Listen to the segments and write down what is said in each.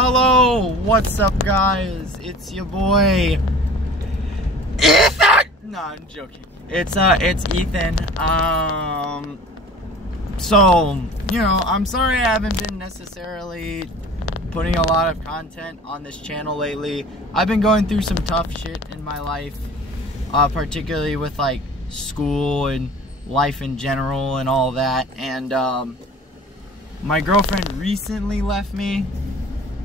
Hello, what's up guys? It's your boy Ethan! No, I'm joking. It's Ethan. So, you know, I'm sorry I haven't been necessarily putting a lot of content on this channel lately. I've been going through some tough shit in my life, particularly with like school and life in general and all that. And my girlfriend recently left me,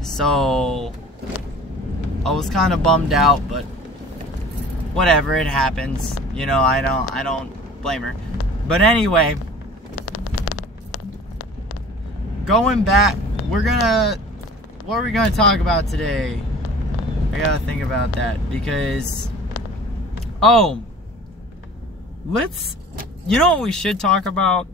so I was kind of bummed out, but whatever, it happens. You know, I don't blame her. But anyway, going back, what are we gonna talk about today? I gotta think about that because, you know what we should talk about?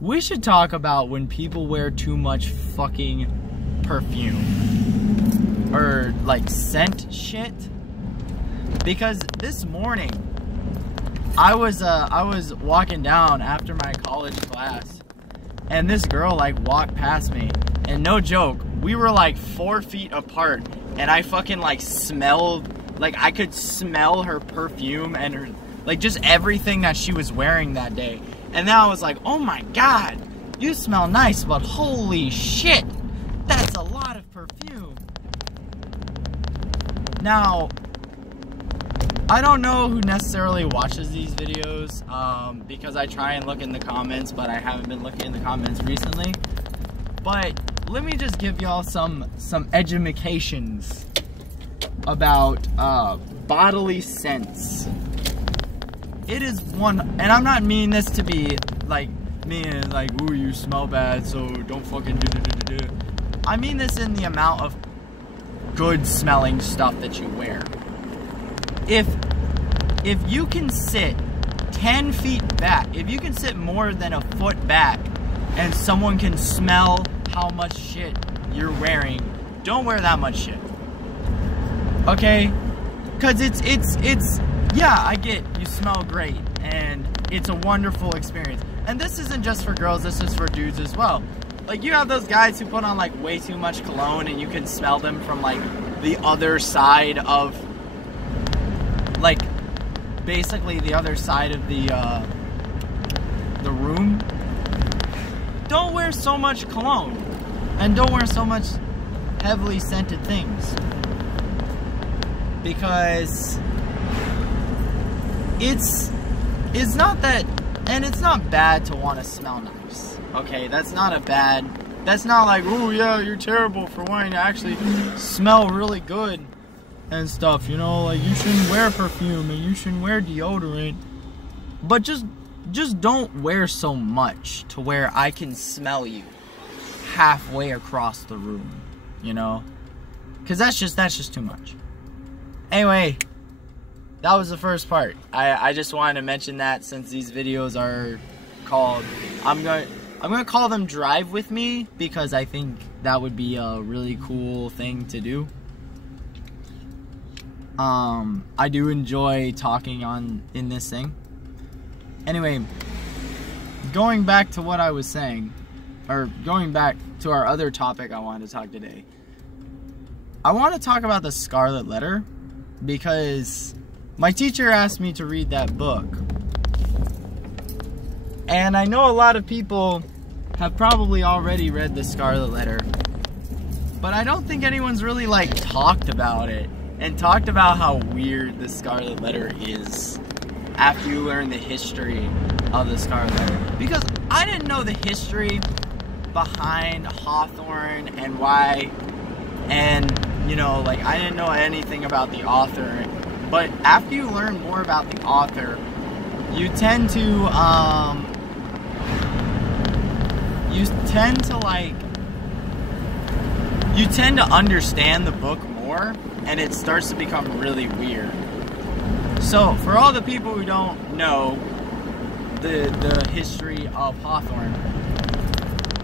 We should talk about when people wear too much fucking perfume or like scent shit. Because this morning I was walking down after my college class, and this girl like walked past me, and no joke, we were like 4 feet apart, and I fucking like smelled, like I could smell her perfume and her, like just everything that she was wearing that day. And then I was like, oh my god, you smell nice, but holy shit, that's a lot of perfume. Now, I don't know who necessarily watches these videos, because I try and look in the comments, but I haven't been looking in the comments recently. But let me just give y'all some edumacations about bodily scents. It is one, and I'm not meaning this to be like meaning like, ooh, you smell bad, so don't fucking do. I mean this in the amount of good smelling stuff that you wear. If you can sit 10 feet back, if you can sit more than a foot back, and someone can smell how much shit you're wearing, don't wear that much shit. Okay? Cause it's yeah, I get you smell great and it's a wonderful experience. And this isn't just for girls, this is for dudes as well. Like, you have those guys who put on like way too much cologne and you can smell them from like the other side of, like, basically the other side of the room. Don't wear so much cologne, and don't wear so much heavily scented things, because it's not that, and it's not bad to want to smell nice. Okay, that's not like, oh yeah, you're terrible for wanting to actually smell really good and stuff, you know, like you shouldn't wear perfume and you shouldn't wear deodorant, but just don't wear so much to where I can smell you halfway across the room, you know, because that's just too much. Anyway, that was the first part. I just wanted to mention that, since these videos are called, I'm gonna call them Drive With Me, because I think that would be a really cool thing to do. I do enjoy talking in this thing. Anyway, going back to what I was saying, or going back to our other topic I wanted to talk today. I want to talk about the Scarlet Letter, because my teacher asked me to read that book. And I know a lot of people have probably already read the Scarlet Letter, but I don't think anyone's really like talked about it and talked about how weird the Scarlet Letter is after you learn the history of the Scarlet Letter. Because I didn't know the history behind Hawthorne and why, and you know, like I didn't know anything about the author. But after you learn more about the author, you tend to understand the book more, and it starts to become really weird. So, for all the people who don't know the history of Hawthorne,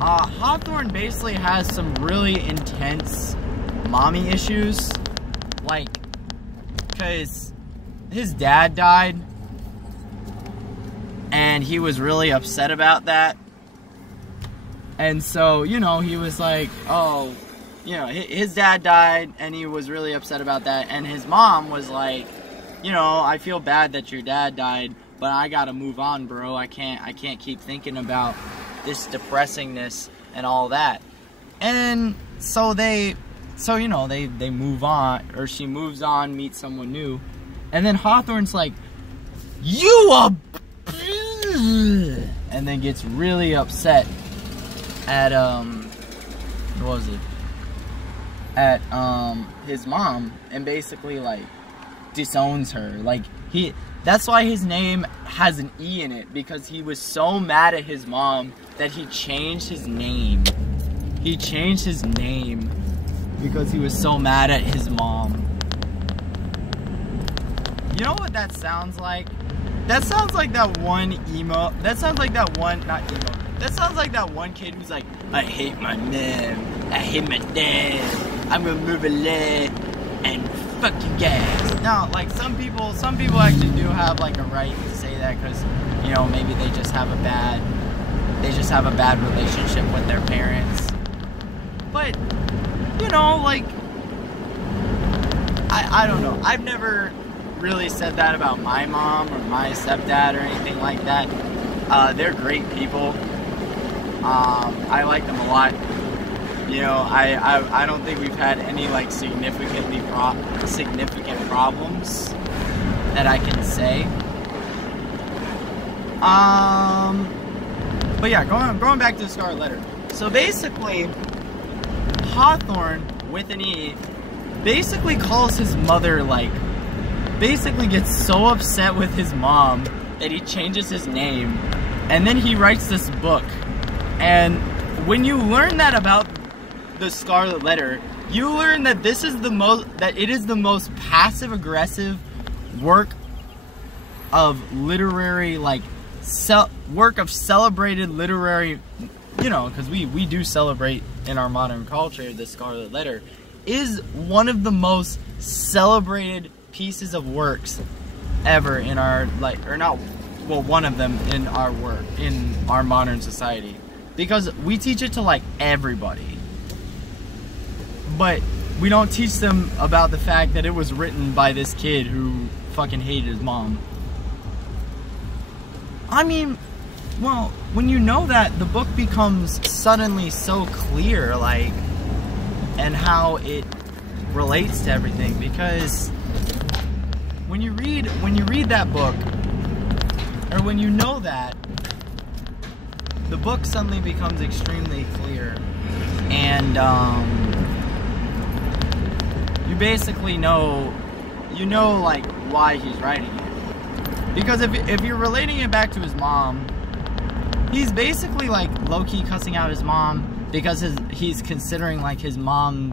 Hawthorne basically has some really intense mommy issues, like, because his dad died, and he was really upset about that. And so, you know, he was like, oh, you know, his dad died, and he was really upset about that. And his mom was like, you know, I feel bad that your dad died, but I gotta move on, bro. I can't keep thinking about this depressingness and all that. And so you know, they move on, or she moves on, meets someone new, and then Hawthorne's like, you a, and then gets really upset at what was it? At his mom, and basically like disowns her. Like that's why his name has an E in it, because he was so mad at his mom that he changed his name. He changed his name because he was so mad at his mom. You know what that sounds like? That sounds like that one emo. That sounds like that one, not emo. That sounds like that one kid who's like, I hate my mom, I hate my dad, I'm gonna move a leg and fuck you guys. Now, like some people actually do have like a right to say that, because, you know, maybe they just have a bad relationship with their parents. But, you know, like, I don't know. I've never really said that about my mom or my stepdad or anything like that. They're great people. I like them a lot. You know, I don't think we've had any like significant problems that I can say. But yeah, going back to the Scarlet Letter. So basically, Hawthorne with an E basically calls his mother, like, basically gets so upset with his mom that he changes his name, and then he writes this book. And when you learn that about the Scarlet Letter, you learn that it is the most passive-aggressive work of literary, like, work of celebrated literary, you know, because we do celebrate in our modern culture the Scarlet Letter, is one of the most celebrated pieces of works ever in our, like, or not, well, one of them in our work, in our modern society. Because we teach it to, like, everybody. But we don't teach them about the fact that it was written by this kid who fucking hated his mom. I mean, well, when you know that, the book becomes suddenly so clear, like, and how it relates to everything. Because when you read that book, or when you know that, the book suddenly becomes extremely clear, and you basically know, like, why he's writing it. Because if you're relating it back to his mom, he's basically like low-key cussing out his mom because he's considering like his mom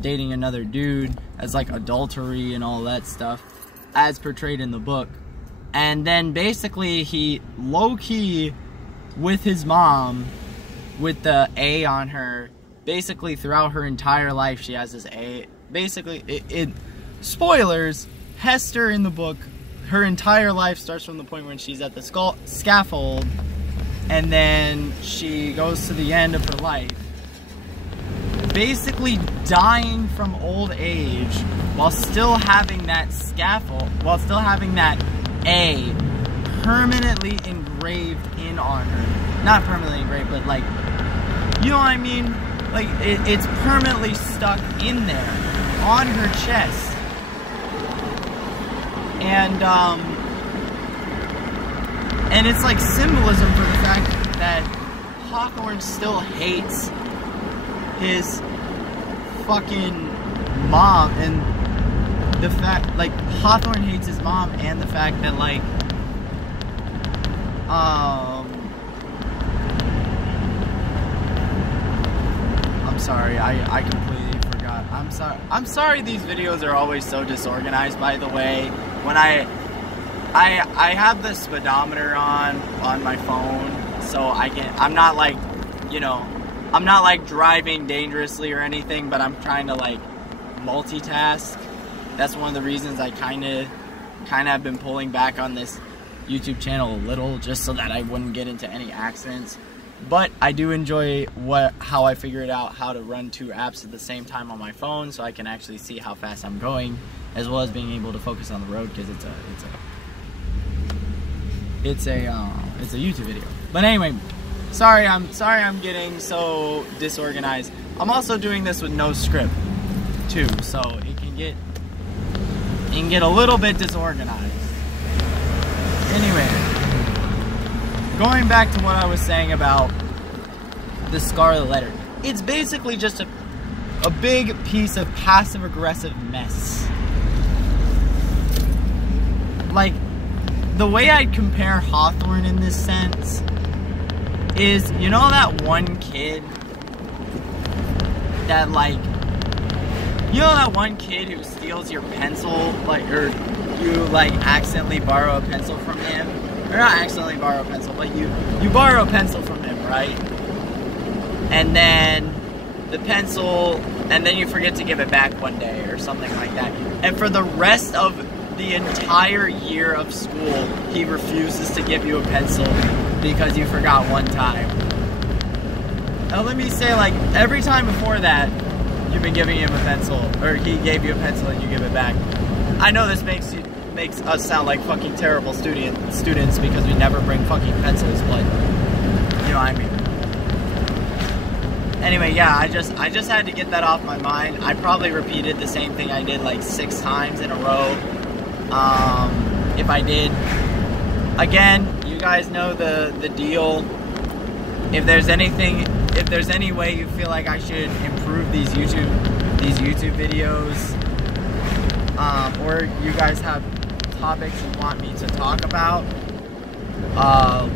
dating another dude as like adultery and all that stuff, as portrayed in the book. And then basically he low-key with his mom, with the A on her, basically throughout her entire life she has this A. Basically, spoilers, Hester in the book, her entire life starts from the point when she's at the scaffold, and then she goes to the end of her life, basically dying from old age while still having that scaffold, while still having that A permanently engraved in on her. Not permanently engraved, but like, you know what I mean? Like, it's permanently stuck in there on her chest. And it's like symbolism for the fact that Hawthorne still hates his fucking mom, and the fact, like, Hawthorne hates his mom, and the fact that, like, I'm sorry, I completely forgot. I'm sorry these videos are always so disorganized, by the way. When I have the speedometer on my phone, so I'm not like, you know, I'm not like driving dangerously or anything, but I'm trying to like multitask. That's one of the reasons I kind of have been pulling back on this YouTube channel a little, just so that I wouldn't get into any accidents. But I do enjoy how I figured out how to run 2 apps at the same time on my phone, so I can actually see how fast I'm going, as well as being able to focus on the road, because it's a YouTube video. But anyway, sorry I'm getting so disorganized. I'm also doing this with no script too, so it can get a little bit disorganized. Anyway, going back to what I was saying about the Scarlet Letter, it's basically just a big piece of passive-aggressive mess. Like, the way I'd compare Hawthorne in this sense is, you know that one kid that, like, you know that one kid who steals your pencil, like, or you, like, accidentally borrow a pencil from him? Or not accidentally borrow a pencil, but you borrow a pencil from him, right? And then the pencil, and then you forget to give it back one day or something like that. And for the rest of the entire year of school, he refuses to give you a pencil because you forgot one time. Now let me say, like, every time before that, you've been giving him a pencil, or he gave you a pencil and you give it back. I know this makes us sound like fucking terrible students because we never bring fucking pencils, but you know what I mean. Anyway, yeah, I just had to get that off my mind. I probably repeated the same thing I did like 6 times in a row. If I did, again, you guys know the deal. If there's any way you feel like I should improve these YouTube videos, or you guys have topics you want me to talk about,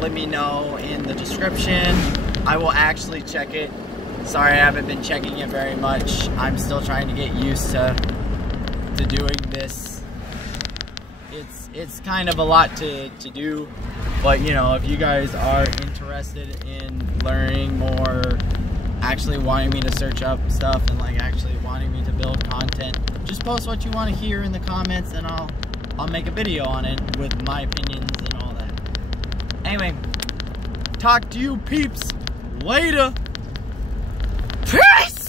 let me know in the description. I will actually check it. Sorry, I haven't been checking it very much. I'm still trying to get used to doing this. It's kind of a lot to do, but you know, if you guys are interested in learning more, actually wanting me to search up stuff and like actually wanting me to build content, just post what you want to hear in the comments and I'll make a video on it with my opinions and all that. Anyway, talk to you peeps later. Peace!